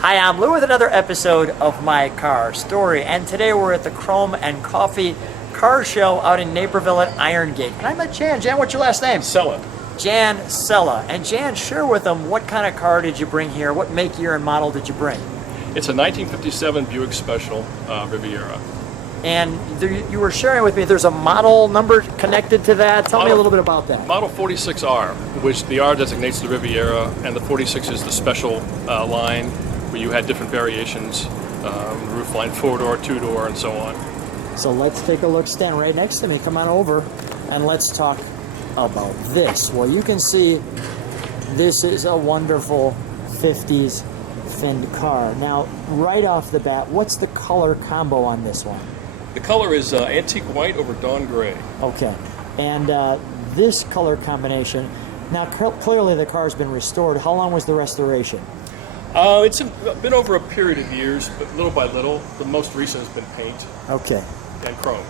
Hi, I'm Lou with another episode of My Car Story, and today we're at the Chrome and Coffee Car Show out in Naperville at Iron Gate. And I met Jan. Jan, what's your last name? Cella. Jan Cella. And Jan, share with them what kind of car did you bring here? What make, year, and model did you bring? It's a 1957 Buick Special Riviera. And you were sharing with me there's a model number connected to that. Tell me a little bit about that. Model 46R, which the R designates the Riviera, and the 46 is the special line where you had different variations, roofline, 4-door, 2-door, and so on. So let's take a look. Stand right next to me. Come on over and let's talk about this. Well, you can see this is a wonderful 50s finned car. Now, right off the bat, what's the color combo on this one? The color is antique white over dawn gray. Okay. And this color combination, now clearly the car's been restored. How long was the restoration? It's been over a period of years, but little by little. The most recent has been paint. Okay. And chrome.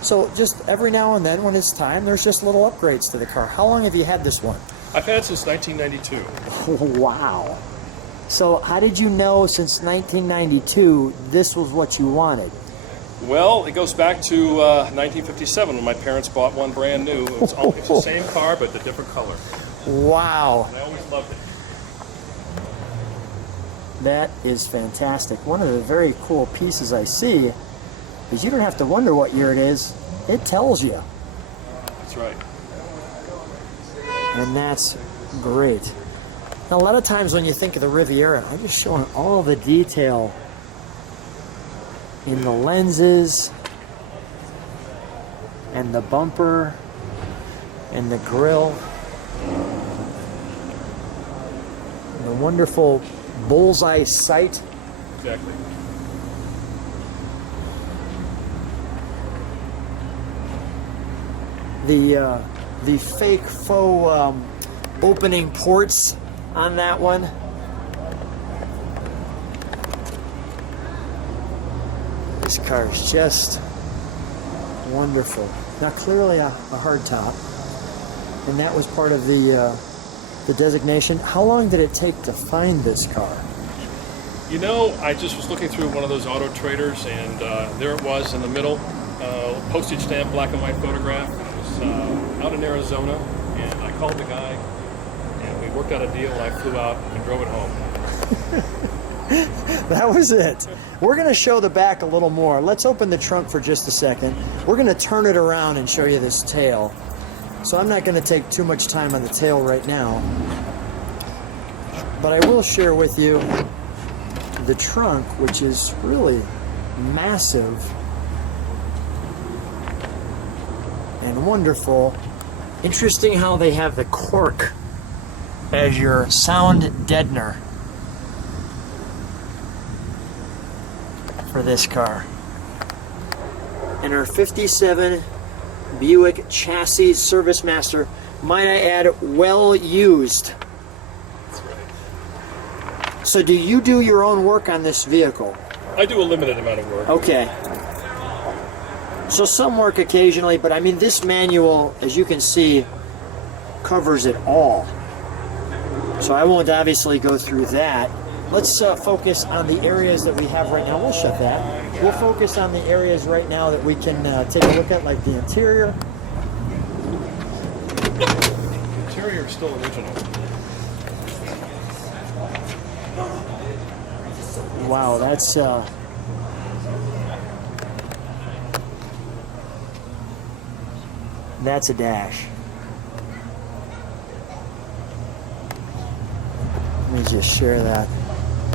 So just every now and then when it's time, there's just little upgrades to the car. How long have you had this one? I've had it since 1992. Oh, wow. So how did you know since 1992 this was what you wanted? Well, it goes back to 1957 when my parents bought one brand new. It's the same car, but a different color. Wow. And I always loved it. That is fantastic. One of the very cool pieces I see is you don't have to wonder what year it is. It tells you. That's right. And that's great. Now, a lot of times when you think of the Riviera, I'm just showing all the detail in the lenses and the bumper and the grille. And the wonderful bullseye sight. Exactly. The fake faux opening ports on that one. This car is just wonderful. Now, clearly a hard top, and that was part of the designation. How long did it take to find this car? You know, I just was looking through one of those auto traders, and there it was in the middle, postage stamp, black and white photograph. It was out in Arizona, and I called the guy, and we worked out a deal, and I flew out and drove it home. That was it. We're going to show the back a little more. Let's open the trunk for just a second. We're going to turn it around and show you this tail. So I'm not going to take too much time on the tail right now. But I will share with you the trunk, which is really massive and wonderful. Interesting how they have the cork as your sound deadener for this car. And our 57 Buick chassis service master, might I add, well used. That's right. So do you do your own work on this vehicle? I do a limited amount of work. Okay. So some work occasionally, but I mean this manual, as you can see, covers it all. So I won't obviously go through that. Let's focus on the areas that we have right now. We'll shut that. We'll focus on the areas right now that we can take a look at, like the interior. The interior is still original. Wow, that's a dash. Let me just share that.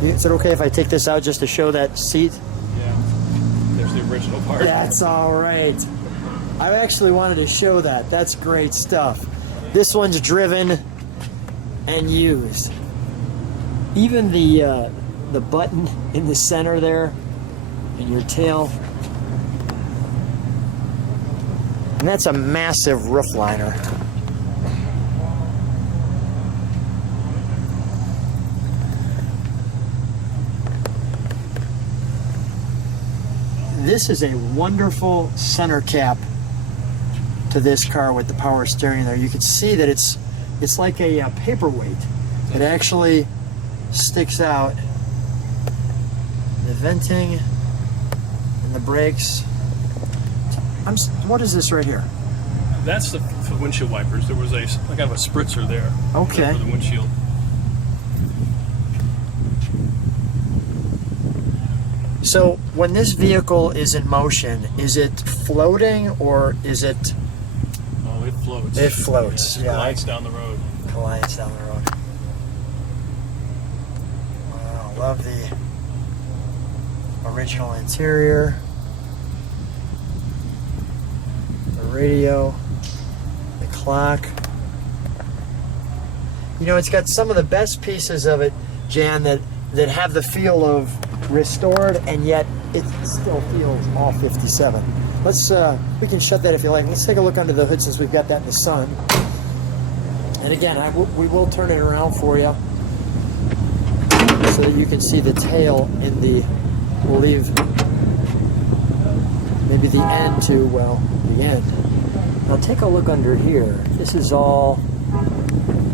Is it okay if I take this out just to show that seat? Yeah. There's the original part. That's all right. I actually wanted to show that. That's great stuff. This one's driven and used. Even the button in the center there and your tail. And that's a massive roof liner. This is a wonderful center cap to this car with the power steering there. You can see that it's like a paperweight. It actually sticks out the venting and the brakes. What is this right here? That's for windshield wipers. There was a kind of a spritzer there. Okay. For the windshield. So when this vehicle is in motion, is it floating or is it? Oh, it floats. It floats. Yeah. Yeah. Glides down the road. Glides down the road. Wow, love the original interior. The radio, the clock. You know, it's got some of the best pieces of it, Jan, that have the feel of restored, and yet it still feels all 57. Let's we can shut that if you like. Let's take a look under the hood since we've got that in the sun. And again, we will turn it around for you so that you can see the tail in the. We'll leave maybe the end to, well, the end. Now take a look under here. This is all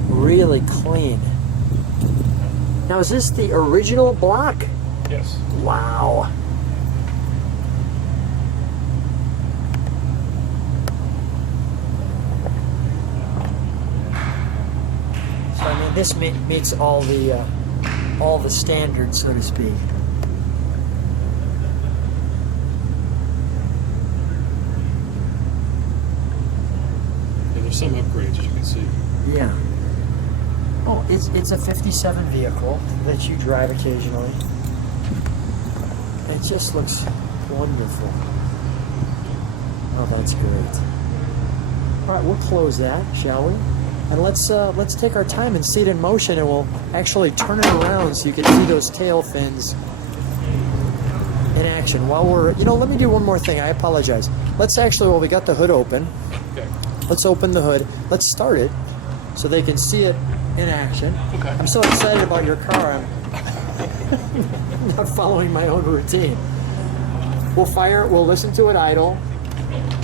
really clean. Now, is this the original block? Yes. Wow. So I mean, this meets all the standards, so to speak. Yeah, there's some upgrades, as you can see. Yeah. Oh, it's a 57 vehicle that you drive occasionally. It just looks wonderful. Oh, that's great. All right, we'll close that, shall we? And let's take our time and see it in motion, and we'll actually turn it around so you can see those tail fins in action. While we're, let me do one more thing. I apologize. Let's actually, well, we got the hood open. Okay. Let's open the hood. Let's start it so they can see it in action. Okay. I'm so excited about your car. I'm not following my own routine. We'll fire it. We'll listen to it idle.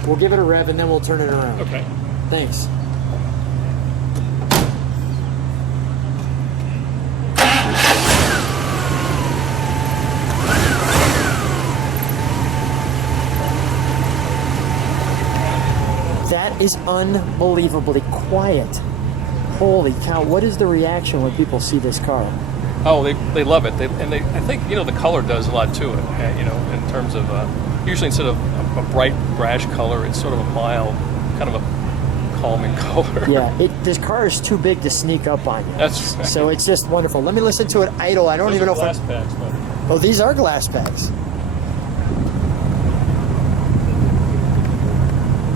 We'll give it a rev, and then we'll turn it around. Okay. Thanks. That is unbelievably quiet. Holy cow, what is the reaction when people see this car? Oh, they love it. I think the color does a lot to it. In terms of usually instead of a bright brash color, it's sort of a mild, kind of a calming color. Yeah, this car is too big to sneak up on you. That's right. So it's just wonderful. Let me listen to it idle. I don't Those even are know if glass packs, but Oh, these are glass packs.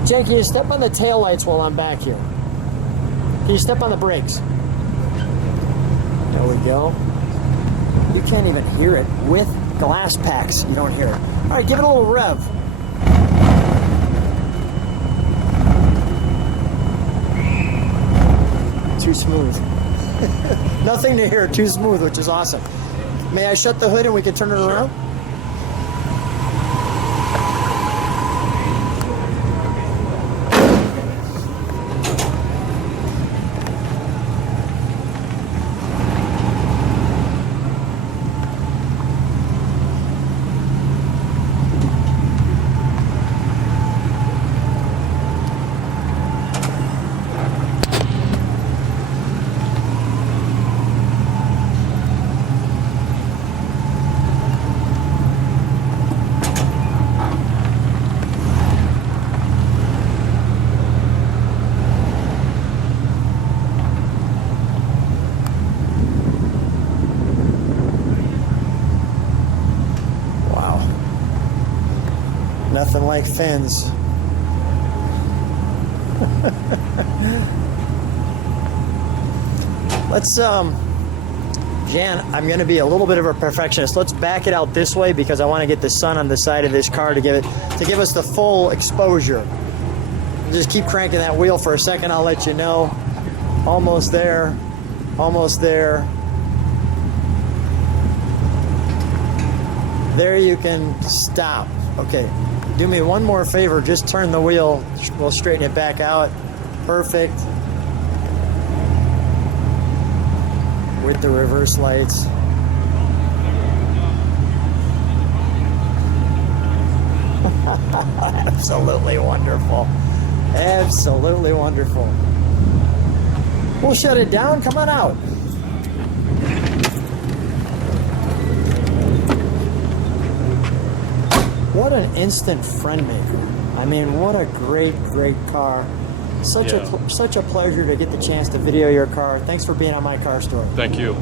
Jen, can you step on the tail lights while I'm back here? Can you step on the brakes? There we go. You can't even hear it with glass packs. You don't hear it. All right, give it a little rev. Too smooth. Nothing to hear, too smooth, which is awesome. May I shut the hood and we can turn it around? Nothing like fins. Let's Jan, I'm going to be a little bit of a perfectionist. Let's back it out this way because I want to get the sun on the side of this car to give us the full exposure. Just keep cranking that wheel for a second. I'll let you know. Almost there. Almost there. There you can stop. Okay. Do me one more favor. Just turn the wheel. We'll straighten it back out. Perfect. With the reverse lights. Absolutely wonderful. Absolutely wonderful. We'll shut it down. Come on out. What an instant friend maker. I mean, what a great car. Such a pleasure to get the chance to video your car. Thanks for being on My Car Story. Thank you.